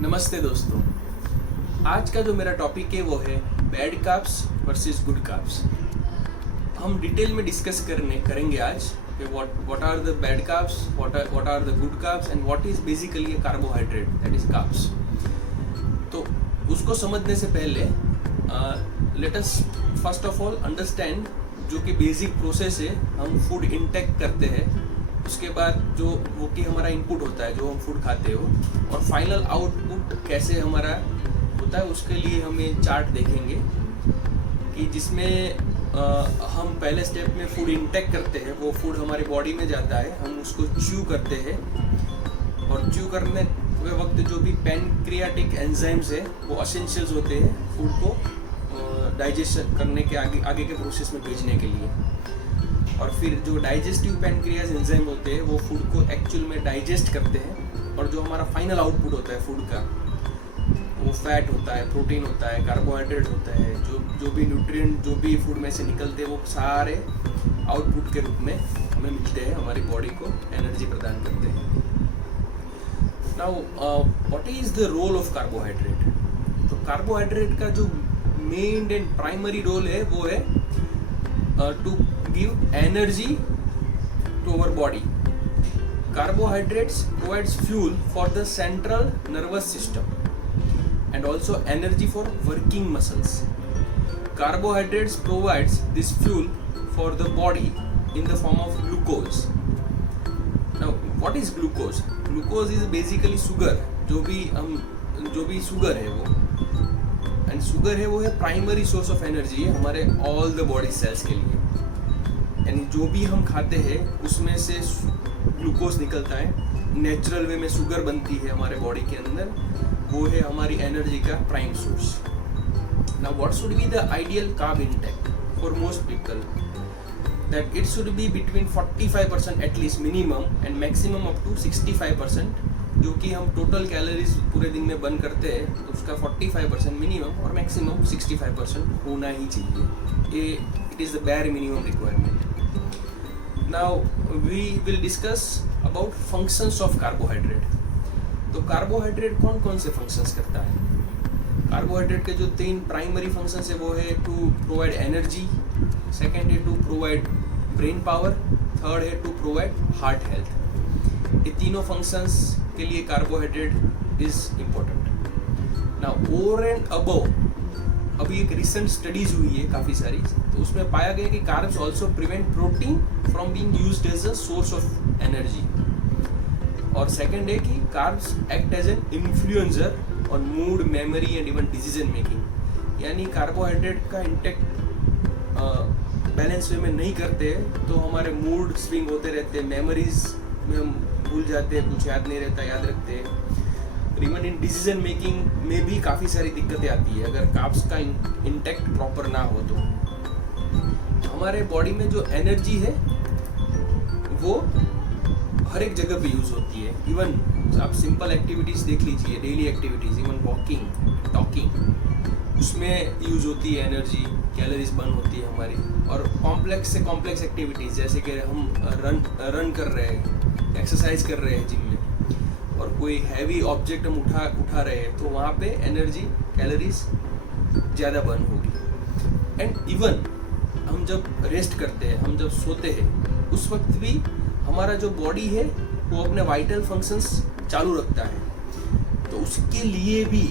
नमस्ते दोस्तों। आज का जो मेरा टॉपिक है वो है bad carbs versus good carbs. हम डिटेल में डिस्कस करेंगे आज कि what are the bad carbs, what are the good carbs and what is basically a carbohydrate, that is carbs. तो उसको समझने से पहले let us first of all understand जो कि बेसिक प्रोसेस है। हम फूड इंटेक करते हैं, उसके बाद जो वो कि हमारा इनपुट होता है जो हम फूड खाते हो, और फाइनल आउटपुट कैसे हमारा होता है, उसके लिए हम ये चार्ट देखेंगे कि जिसमें हम पहले स्टेप में फूड इंटेक करते हैं। वो फूड हमारी बॉडी में जाता है, हम उसको च्यू करते हैं, और च्यू करने के वक्त जो भी पैनक्रियाटिक एंजाइम्स है वो एसेंशियल्स होते हैं फूड को डाइजेशन करने के आगे के प्रोसेस में भेजने के लिए। और फिर जो डाइजेस्टिव पैनक्रियाज एंजाइम होते हैं वो फूड को एक्चुअल में डाइजेस्ट करते हैं, और जो हमारा फाइनल आउटपुट होता है फूड का, वो फैट होता है, प्रोटीन होता है, कार्बोहाइड्रेट होता है, जो भी न्यूट्रिएंट जो भी फूड में से निकलते हैं वो सारे आउटपुट के रूप में हमें मिलते हैं, हमारी बॉडी को एनर्जी प्रदान करते हैं। Now what is the role of carbohydrate? तो कार्बोहाइड्रेट का जो मेन एंड प्राइमरी रोल है वो है to give energy to our body. Carbohydrates provides fuel for the central nervous system and also energy for working muscles. Carbohydrates provides this fuel for the body in the form of glucose. Now what is glucose? Glucose is basically sugar. जो भी sugar है वो, and sugar है वो है primary source of energy है हमारे all the body cells के लिए। यानी जो भी हम खाते हैं उसमें से ग्लूकोज निकलता है, नेचुरल वे में शुगर बनती है हमारे बॉडी के अंदर, वो है हमारी एनर्जी का prime source. Now what should be the ideal carb intake for most people? That it should be between 45% at least minimum and maximum up to 65%। जो कि हम टोटल कैलोरीज पूरे दिन में बर्न करते हैं तो उसका 45% मिनिमम और मैक्सिमम 65% होना ही चाहिए। ये it is the bare minimum requirement. Now we will discuss about functions of carbohydrate. तो कार्बोहाइड्रेट कौन कौन से फंक्शंस करता है? कार्बोहाइड्रेट के जो 3 प्राइमरी फंक्शंस है वो है टू प्रोवाइड एनर्जी, सेकेंड है to provide brain power, third है टू प्रोवाइड हार्ट हेल्थ। ये तीनों फंक्शंस के लिए carbohydrate is important. Now over and above अभी एक रिसेंट स्टडीज हुई है काफ़ी सारी, तो उसमें पाया गया कि carbs also prevent protein from being used as a source of energy. और सेकंड है कि carbs act as an influencer on mood, memory and even decision making. यानी कार्बोहाइड्रेट का इंटेक बैलेंस वे में नहीं करते तो हमारे मूड स्विंग होते रहते हैं, मेमोरीज में हम भूल जाते हैं, कुछ याद नहीं रहता, याद रखते हैं। इवन इन डिसीजन मेकिंग में भी काफ़ी सारी दिक्कतें आती है अगर कार्ब्स का इंटेक्ट प्रॉपर ना हो। तो हमारे बॉडी में जो एनर्जी है वो हर एक जगह पे यूज़ होती है। इवन आप सिंपल एक्टिविटीज़ देख लीजिए, daily activities, even walking, talking, उसमें यूज़ होती है एनर्जी, कैलोरीज बर्न होती है हमारी। और कॉम्प्लेक्स से कॉम्प्लेक्स एक्टिविटीज़ जैसे कि हम रन कर रहे हैं, एक्सरसाइज कर रहे हैं जिम में, और कोई हैवी ऑब्जेक्ट हम उठा रहे हैं तो वहाँ पे एनर्जी, कैलोरीज ज़्यादा बर्न होगी। एंड इवन हम जब रेस्ट करते हैं, हम जब सोते हैं, उस वक्त भी हमारा जो बॉडी है वो अपने वाइटल फंक्शंस चालू रखता है, तो उसके लिए भी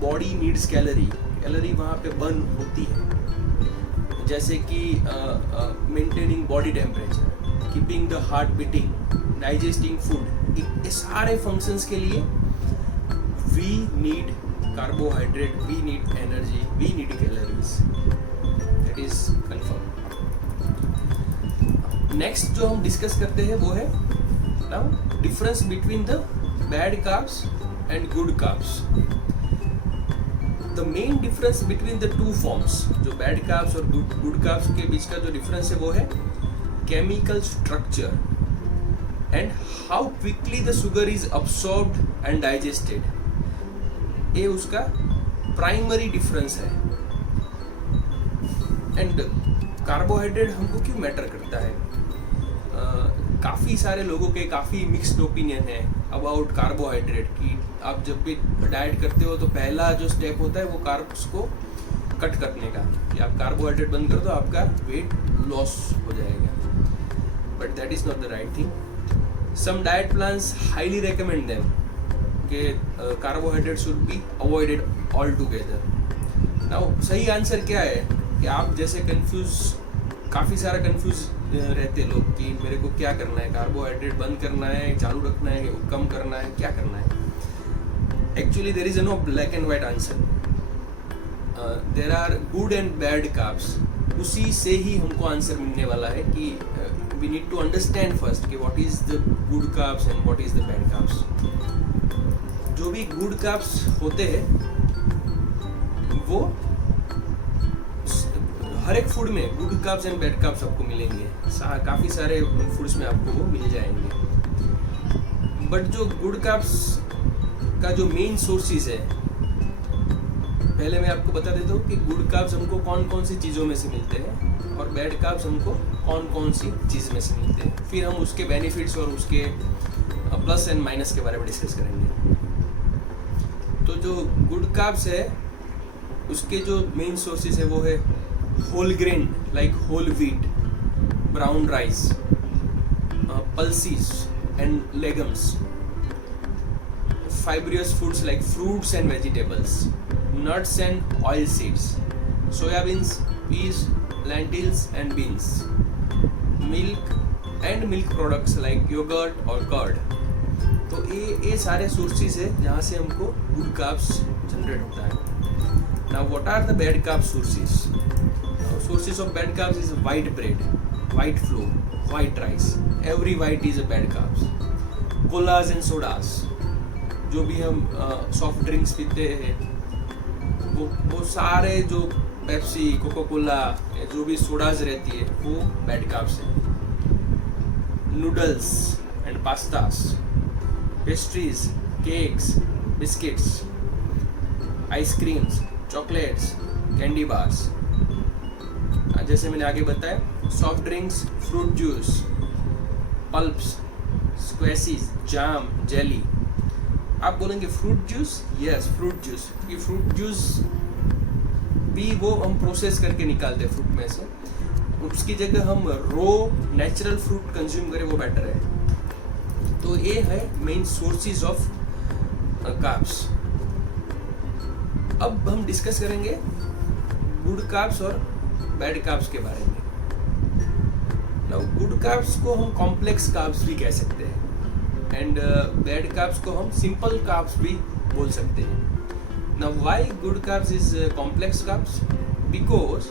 बॉडी नीड्स कैलोरी वहाँ पे बर्न होती है। जैसे कि maintaining body temperature, keeping the heart beating, digesting food, ये सारे फंक्शंस के लिए we need carbohydrate, we need energy, we need calories, that is confirm. Next जो हम डिस्कस करते हैं वो है now difference between the bad carbs and good carbs. The main difference between the two forms, जो बैड कार्ब्स और good carbs के बीच का जो डिफरेंस है वो है chemical structure and how quickly the sugar is absorbed and digested. ये उसका प्राइमरी डिफरेंस है। एंड कार्बोहाइड्रेट हमको क्यों मैटर करता है? काफ़ी सारे लोगों के काफ़ी मिक्स्ड ओपिनियन है अबाउट कार्बोहाइड्रेट की आप जब भी डाइट करते हो तो पहला जो स्टेप होता है वो कार्ब्स को कट करने का, कि आप कार्बोहाइड्रेट बंद कर दो, आपका वेट लॉस हो जाएगा, but that is not the right thing. Some diet plans highly recommend them कि carbohydrate should be avoided all together. Now सही आंसर क्या है कि आप जैसे काफ़ी सारा कंफ्यूज रहते लोग कि मेरे को क्या करना है, कार्बोहाइड्रेट बंद करना है, चालू रखना है, कम करना है, क्या करना है. Actually there is no black and white answer. There are good and bad carbs. उसी से ही हमको आंसर मिलने वाला है कि we need to understand first कि what is the good carbs and what is the bad carbs. जो भी गुड कार्ब्स होते हैं वो हर एक फूड में good carbs and bad carbs आपको मिलेंगे. काफ़ी सारे फूड्स में आपको वो मिल जाएंगे. बट जो गुड कार्ब्स का जो मेन सोर्सेज है, पहले मैं आपको बता देता हूँ कि गुड कार्ब्स हमको कौन कौन सी चीज़ों में से मिलते हैं और बैड कार्ब्स हमको कौन कौन सी चीज़ में से मिलते हैं. फिर हम उसके बेनिफिट्स और उसके प्लस एंड माइनस के बारे में डिस्कस करेंगे. तो जो गुड कार्ब्स है उसके जो मेन सोर्सेज है वो है whole grain like whole wheat, brown rice, pulses and legumes, fibrous foods like fruits and vegetables, nuts and oil seeds, soya beans, peas, lentils and beans, milk and milk products like yogurt or curd. तो ये सारे sources है जहाँ से हमको good carbs generate होता है. Now what are the bad carb sources? Sources of bad carbs is white bread, white flour, white rice. Every white is a bad carbs. Colas and sodas, जो भी हम soft drinks पीते हैं वो सारे जो पेप्सी, कोका कोला, जो भी सोडाज रहती है वो बैड कार्ब्स है. Noodles and pastas, pastries, cakes, biscuits, ice creams, chocolates, candy bars. जैसे मैंने आगे बताया, soft drinks, fruit juice, pulps, squashes, jam, jelly. आप बोलेंगे fruit juice? Yes, fruit juice. क्योंकि फ्रूट जूस भी वो हम प्रोसेस करके निकालते हैं फ्रूट में से. उसकी जगह हम रो नेचुरल फ्रूट कंज्यूम करें वो बेटर है. तो ये है मेन सोर्सेज ऑफ कार्ब्स. अब हम डिस्कस करेंगे गुड कार्ब्स और बैड कार्ब्स के बारे में. नाउ गुड कार्ब्स को हम कॉम्प्लेक्स कार्ब्स भी कह सकते हैं एंड बैड कार्ब्स को हम सिंपल कार्ब्स भी बोल सकते हैं. Now why good carbs is complex carbs? Because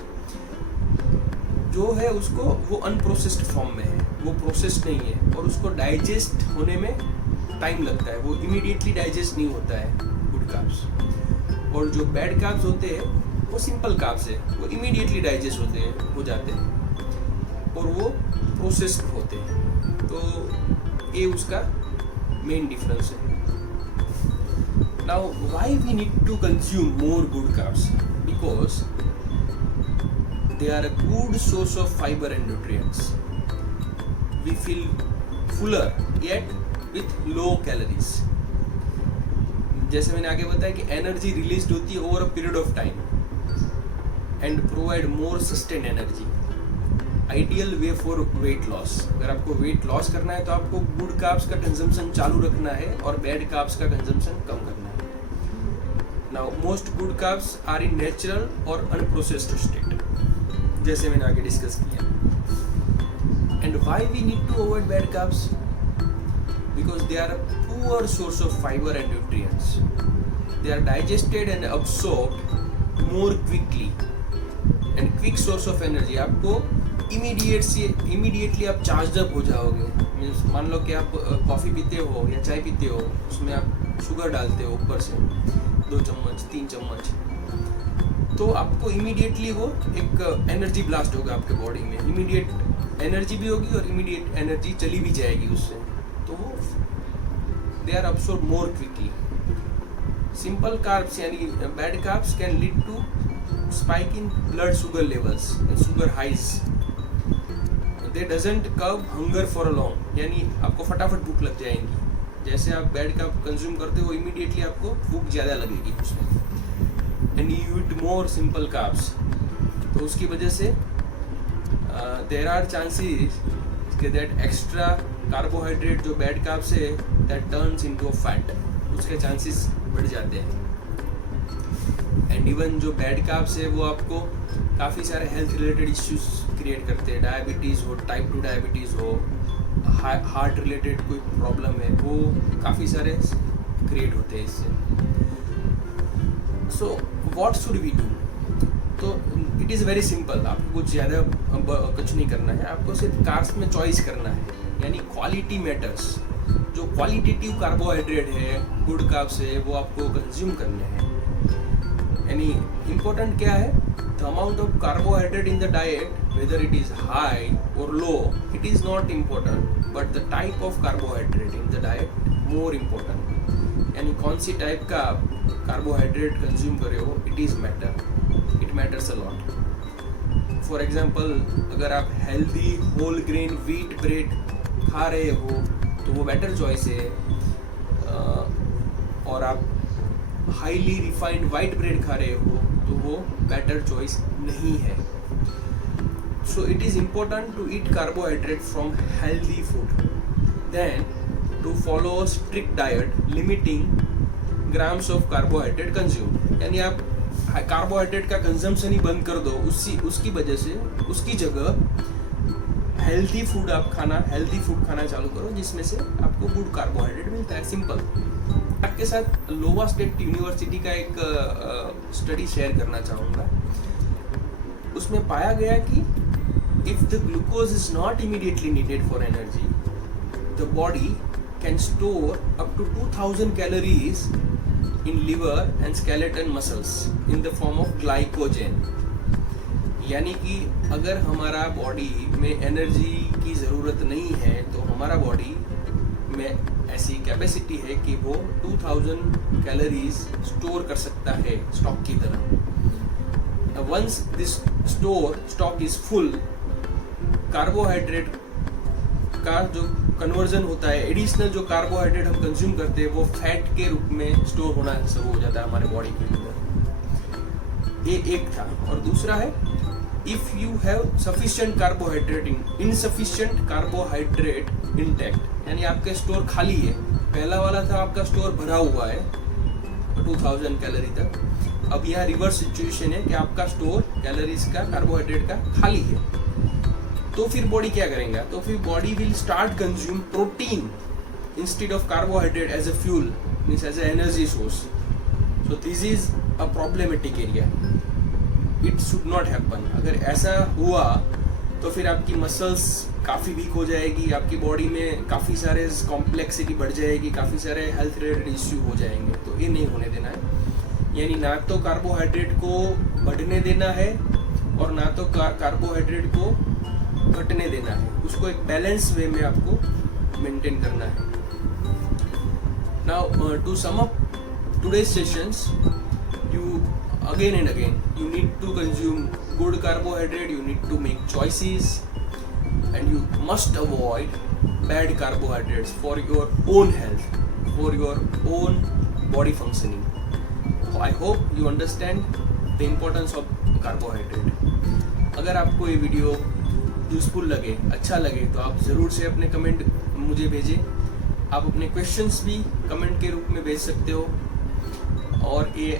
जो है उसको वो अनप्रोसेस्ड फॉर्म में है, वो प्रोसेस्ड नहीं है और उसको डाइजेस्ट होने में टाइम लगता है. वो इमीडिएटली डाइजेस्ट नहीं होता है गुड कार्ब्स. और जो बैड कार्ब्स होते हैं वो सिंपल कार्ब्स है, वो इमीडिएटली डाइजेस्ट हो जाते हैं और वो प्रोसेस्ड होते हैं. तो ये उसका मेन डिफरेंस है. Now why we need to consume more good carbs? Because they are a good source of fibre and nutrients. We feel fuller yet with low calories. जैसे मैंने आगे बताया कि एनर्जी रिलीज होती है over a period of time and provide more sustain energy. Ideal way for weight loss. अगर आपको weight loss करना है तो आपको गुड कार्ब्स का कंजम्पशन चालू रखना है और बैड कार्ब्स का कंजम्पशन कम करना है. Now most good carbs are in natural और अनप्रोसेस्ड स्टेट, जैसे मैंने आगे डिस्कस किया. And why we need to avoid bad carbs? Because they are a poor source of fiber and nutrients. They are digested and absorbed more quickly and quick source of energy. आपको immediately आप charge up हो जाओगे. Means मान लो कि आप coffee पीते हो या चाय पीते हो, उसमें आप शुगर डालते हो ऊपर से 2 चम्मच 3 चम्मच, तो आपको इमीडिएटली वो एक एनर्जी ब्लास्ट होगा आपके बॉडी में. इमीडिएट एनर्जी भी होगी और इमीडिएट एनर्जी चली भी जाएगी उससे. तो they are absorbed more quickly. Simple carbs यानी bad carbs can lead to spike in blood sugar levels and sugar highs. They doesn't curb hunger for a long, यानी आपको फटाफट भूख लग जाएगी जैसे आप बैड कार्ब कंज्यूम करते हो इमीडिएटली आपको भूख ज़्यादा लगेगी उसमें, and you eat more simple carbs, तो उसकी वजह से देयर आर चांसेस कि दैट एक्स्ट्रा कार्बोहाइड्रेट जो बैड कार्ब्स है that turns into a fat, उसके चांसेस बढ़ जाते हैं। एंड इवन जो बैड कार्ब्स है वो आपको काफ़ी सारे हेल्थ रिलेटेड इश्यूज क्रिएट करते हैं, डायबिटीज़ हो, टाइप 2 डायबिटीज़ हो, हार्ट रिलेटेड कोई प्रॉब्लम है, वो काफ़ी सारे क्रिएट होते हैं इससे। So what should we do? तो इट इज़ वेरी सिंपल, आपको कुछ ज़्यादा कुछ नहीं करना है, आपको सिर्फ कार्ब्स में चॉइस करना है, यानी क्वालिटी मैटर्स। जो क्वालिटेटिव कार्बोहाइड्रेट है, गुड कार्ब्स है, वो आपको कंज्यूम करने हैं। यानी इम्पोर्टेंट क्या है, the amount of carbohydrate in the diet, whether it is high और low, it is not important, but the type of carbohydrate in the diet more important. यानी कौन सी टाइप का कार्बोहाइड्रेट कंज्यूम कर रहे हो, it is matter, it matters a lot. For example, अगर आप healthy whole grain wheat bread खा रहे हो तो वो बेटर चॉइस है, और आप हाईली रिफाइंड वाइट ब्रेड खा रहे हो तो वो बेटर चॉइस नहीं है। So it is important to eat carbohydrate from healthy food, then to follow strict diet limiting grams of carbohydrate consume. यानी आप कार्बोहाइड्रेट का कंजम्पशन ही बंद कर दो, उसकी वजह से उसकी जगह हेल्दी फूड खाना चालू करो, जिसमें से आपको गुड कार्बोहाइड्रेट मिलता है। सिंपल। आपके साथ लोवा स्टेट यूनिवर्सिटी का एक स्टडी शेयर करना चाहूँगा। उसमें पाया गया कि if the glucose is not immediately needed for energy, the body can store up to 2000 calories in liver and skeleton muscles in the form of glycogen. यानी कि अगर हमारा बॉडी में एनर्जी की ज़रूरत नहीं है तो हमारा बॉडी में ऐसी कैपेसिटी है कि वो 2000 कैलोरीज स्टोर कर सकता है स्टॉक की तरह। Once this stock is full, carbohydrate का जो कन्वर्जन होता है, एडिशनल जो कार्बोहाइड्रेट हम कंज्यूम करते हैं वो फैट के रूप में स्टोर होना शुरू हो जाता है हमारे बॉडी के अंदर। ये एक था। और दूसरा है, if you have sufficient carbohydrate insufficient carbohydrate intact, यानी आपका स्टोर खाली है। पहला वाला था आपका स्टोर भरा हुआ है 2000 कैलोरी तक, अब यह रिवर्स सिचुएशन है कि आपका स्टोर कैलोरीज का, कार्बोहाइड्रेट का खाली है। तो फिर बॉडी क्या करेगा? तो फिर body will start consume protein instead of carbohydrate as a fuel, means as a energy source. So this is a problematic area, it should not happen. अगर ऐसा हुआ तो फिर आपकी मसल्स काफ़ी वीक हो जाएगी, आपकी बॉडी में काफ़ी सारे कॉम्प्लेक्सिटी बढ़ जाएगी, काफ़ी सारे हेल्थ रिलेटेड इश्यू हो जाएंगे। तो ये नहीं होने देना है। यानी ना तो कार्बोहाइड्रेट को बढ़ने देना है और ना तो कार्बोहाइड्रेट को घटने देना है, उसको एक बैलेंस वे में आपको मेंटेन करना है। Now to sum up today's sessions, you again and again you need to consume good carbohydrate, you need to make choices, and you must avoid bad carbohydrates for your own health, for your own body functioning. So I hope you understand the importance of carbohydrate. अगर आपको ये video useful लगे, अच्छा लगे, तो आप ज़रूर से अपने कमेंट मुझे भेजें। आप अपने क्वेश्चंस भी कमेंट के रूप में भेज सकते हो, और ये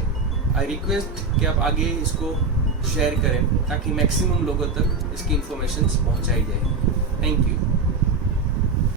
आई रिक्वेस्ट कि आप आगे इसको शेयर करें ताकि मैक्सिमम लोगों तक इसकी इन्फॉर्मेशन पहुंचाई जाए। Thank you.